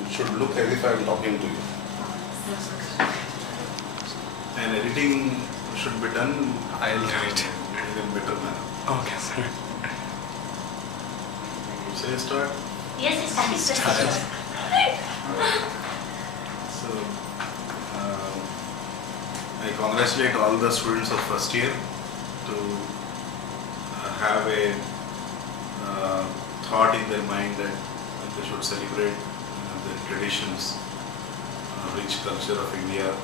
It should look as if I am talking to you. And editing should be done. I'll do it. In a better manner. Okay, sir. You say start. Yes, it's Start. So, I congratulate all the students of first year to have a thought in their mind that they should celebrate the traditions, rich culture of India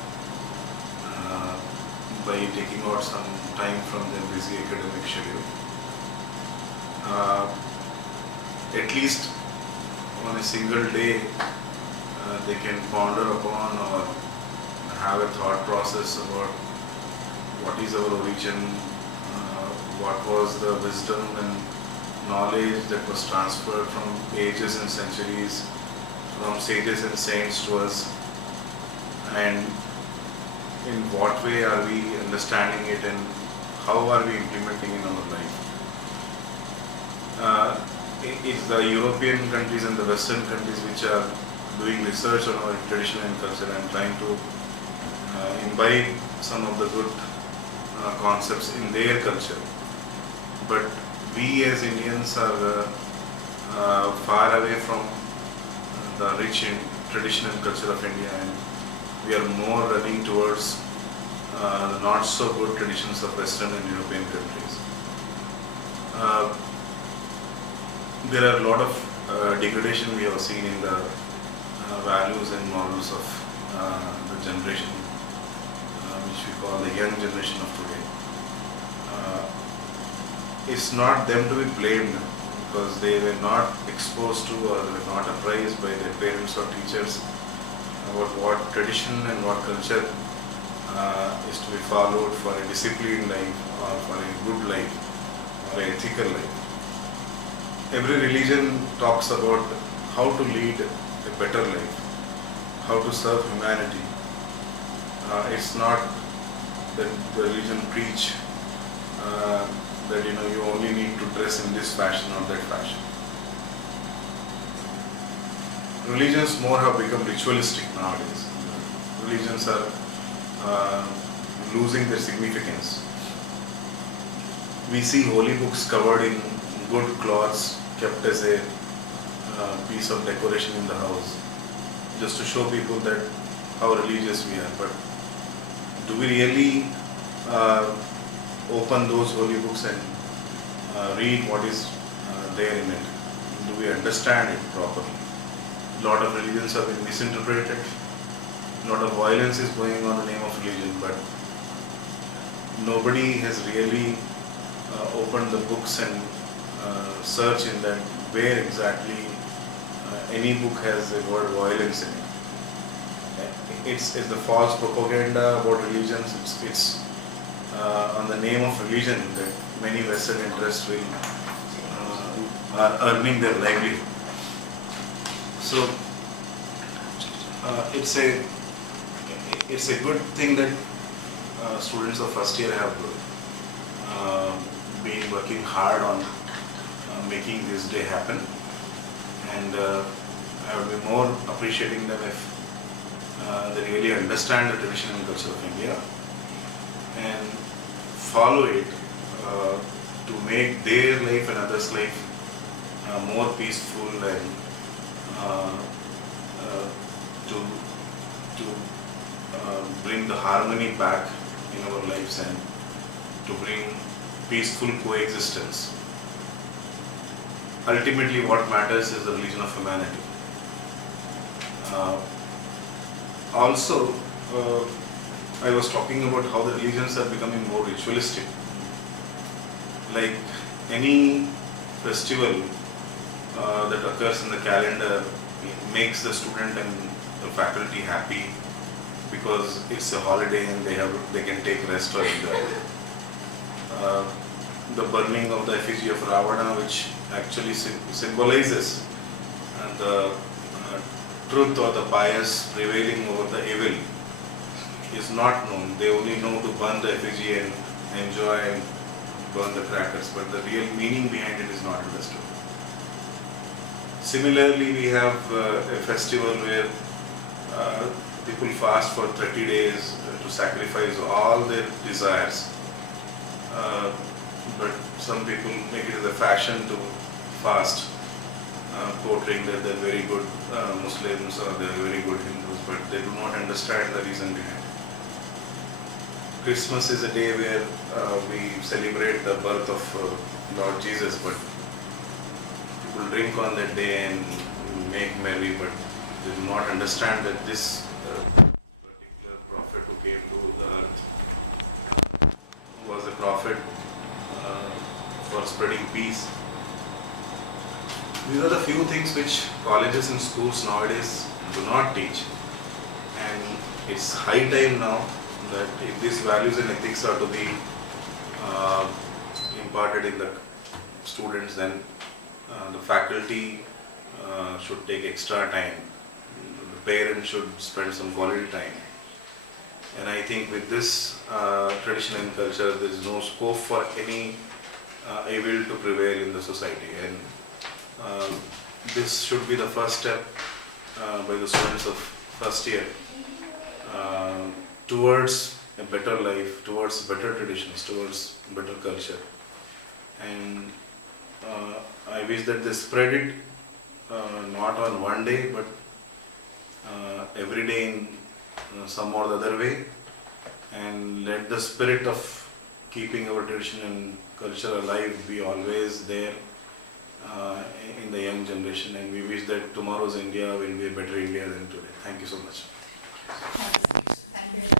by taking out some time from their busy academic schedule. At least on a single day, they can ponder upon or have a thought process about what is our origin, what was the wisdom and knowledge that was transferred from ages and centuries, from sages and saints to us, and in what way are we understanding it and how are we implementing in our life. It's the European countries and the Western countries which are doing research on our tradition and culture and trying to imbibe some of the good concepts in their culture. But we as Indians are far away from the rich in tradition and culture of India, and we are more running towards the not so good traditions of Western and European countries. There are a lot of degradation we have seen in the values and morals of the generation which we call the young generation of today. It's not them to be blamed because they were not exposed to or they were not apprised by their parents or teachers about what tradition and what culture is to be followed for a disciplined life or for a good life or an ethical life. Every religion talks about how to lead a better life, how to serve humanity. It's not that the religion preach that you only need to dress in this fashion or that fashion. Religions more have become ritualistic nowadays. Religions are losing their significance. We see holy books covered in good cloths, kept as a piece of decoration in the house, just to show people that how religious we are. But do we really open those holy books and read what is there in it? Do we understand it properly? A lot of religions have been misinterpreted. A lot of violence is going on in the name of religion, but nobody has really opened the books and search in that where exactly any book has the word violence in it. It's the false propaganda about religions. It's on the name of religion that many Western interests are earning their livelihood. So it's a good thing that students of first year have been working hard on making this day happen, and I would be more appreciating them if they really understand the tradition and culture of India and follow it to make their life and others' life more peaceful and to bring the harmony back in our lives and to bring peaceful coexistence. Ultimately, what matters is the religion of humanity. Also, I was talking about how the religions are becoming more ritualistic. Like any festival that occurs in the calendar makes the student and the faculty happy because it's a holiday and they can take rest or enjoy. The burning of the effigy of Ravana, which actually symbolizes the truth or the bias prevailing over the evil, is not known. They only know to burn the effigy and enjoy and burn the crackers, but the real meaning behind it is not understood. Similarly, we have a festival where people fast for 30 days to sacrifice all their desires. Uh, but some people make it as a fashion to fast, portraying that they're very good Muslims or they're very good Hindus, but they do not understand the reason behind it. Christmas is a day where we celebrate the birth of Lord Jesus, but people drink on that day and make merry, but they do not understand that this particular prophet who came to the earth was a prophet uh, for spreading peace. These are the few things which colleges and schools nowadays do not teach, and it's high time now that if these values and ethics are to be uh, imparted in the students, then the faculty should take extra time. The parents should spend some quality time. And I think with this tradition and culture, there is no scope for any evil to prevail in the society. And this should be the first step by the students of first year towards a better life, towards better traditions, towards better culture. And I wish that they spread it not on one day, but every day in some or the other way, and let the spirit of keeping our tradition and culture alive be always there in the young generation. And we wish that tomorrow's India will be a better India than today. Thank you so much. Thank you.